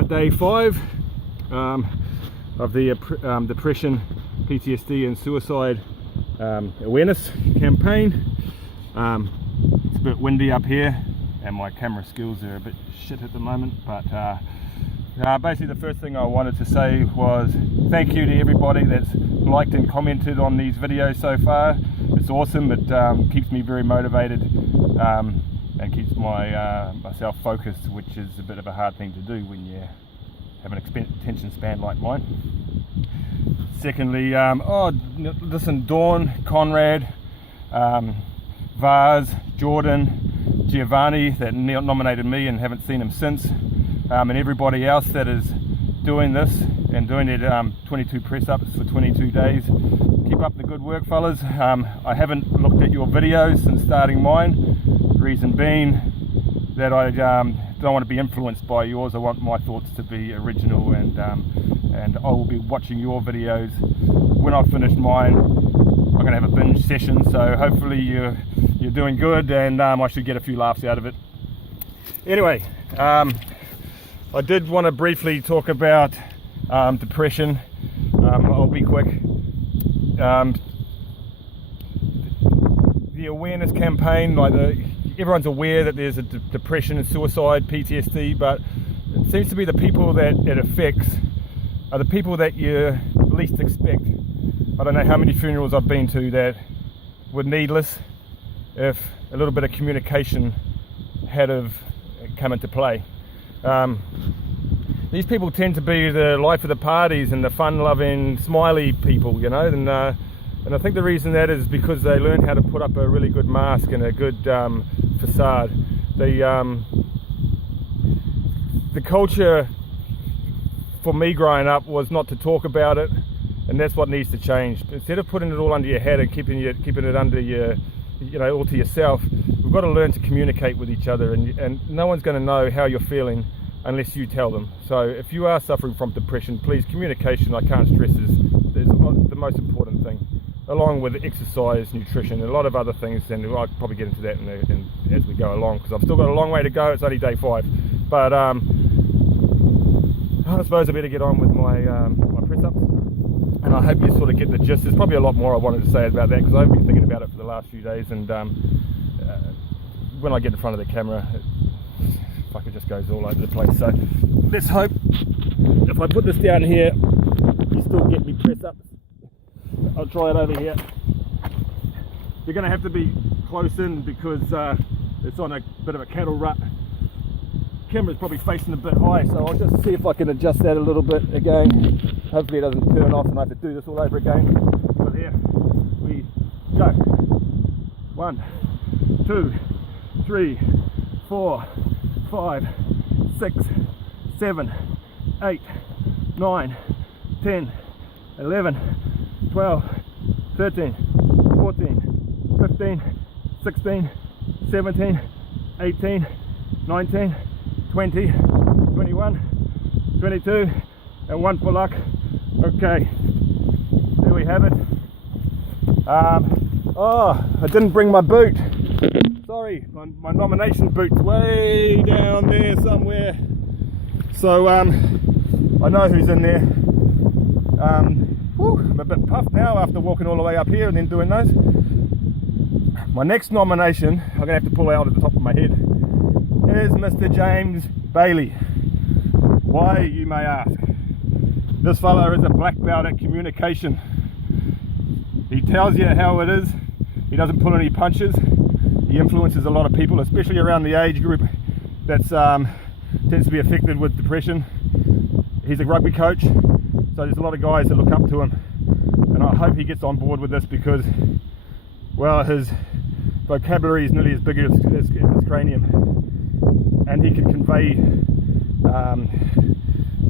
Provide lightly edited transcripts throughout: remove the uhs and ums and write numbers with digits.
day 5 of the Depression, PTSD and Suicide awareness campaign. It's a bit windy up here and my camera skills are a bit shit at the moment, but basically the first thing I wanted to say was thank you to everybody that's liked and commented on these videos so far. It's awesome. It keeps me very motivated and keeps myself focused, which is a bit of a hard thing to do when you have an attention span like mine. Secondly, listen, Dawn, Conrad, Vaz, Jordan, Giovanni that nominated me and haven't seen him since, and everybody else that is doing this and doing it 22 press ups for 22 days. Keep up the good work, fellas. I haven't looked at your videos since starting mine, reason being that I don't want to be influenced by yours. I want my thoughts to be original, and I will be watching your videos. When I've finished mine, I'm going to have a binge session, so hopefully you're doing good, and I should get a few laughs out of it. Anyway, I did want to briefly talk about depression. I'll be quick. The awareness campaign, everyone's aware that there's a depression and suicide, PTSD, but it seems to be the people that it affects are the people that you least expect. I don't know how many funerals I've been to that were needless if a little bit of communication had have come into play. These people tend to be the life of the parties and the fun-loving, smiley people, you know, and I think the reason that is because they learn how to put up a really good mask and a good facade. The culture for me growing up was not to talk about it, and that's what needs to change. Instead of putting it all under your head and keeping it under your, all to yourself, we've got to learn to communicate with each other, and no one's going to know how you're feeling unless you tell them. So if you are suffering from depression, please, communication, I can't stress, is the most important thing, along with exercise, nutrition, and a lot of other things, and I'll probably get into that as we go along, because I've still got a long way to go. It's only day 5, but I suppose I better get on with my press ups, and I hope you sort of get the gist. There's probably a lot more I wanted to say about that, because I've been thinking about it for the last few days, and when I get in front of the camera, it just goes all over the place. So let's hope if I put this down here, you still get me press ups. I'll try it over here. You're going to have to be close in because it's on a bit of a cattle rut. Camera's probably facing a bit high, so I'll just see if I can adjust that a little bit again. Hopefully it doesn't turn off and I have to do this all over again. But here we go. 1, 2, 3, 4, 5, 6, 7, 8, 9, 10, 11, 12, 13, 14, 15, 16, 17, 18, 19, 20, 21, 22, and 1 for luck. Okay, there we have it. I didn't bring my boot. Sorry, my nomination boot's way down there somewhere. So I know who's in there. I'm a bit puffed now after walking all the way up here and then doing those. My next nomination, I'm going to have to pull out at the top of my head, is Mr. James Bailey. Why, you may ask? This fellow is a black belt at communication. He tells you how it is. He doesn't pull any punches. He influences a lot of people, especially around the age group that tends to be affected with depression. He's a rugby coach, so there's a lot of guys that look up to him, and I hope he gets on board with this because, well, his vocabulary is nearly as big as his cranium, and he can convey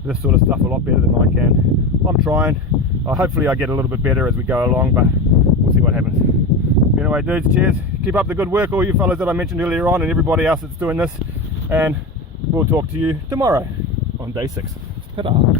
this sort of stuff a lot better than I can. I'm trying. Hopefully I get a little bit better as we go along, but we'll see what happens. Anyway, dudes, cheers. Keep up the good work, all you fellas that I mentioned earlier on, and everybody else that's doing this, and we'll talk to you tomorrow on day 6. Ta-da.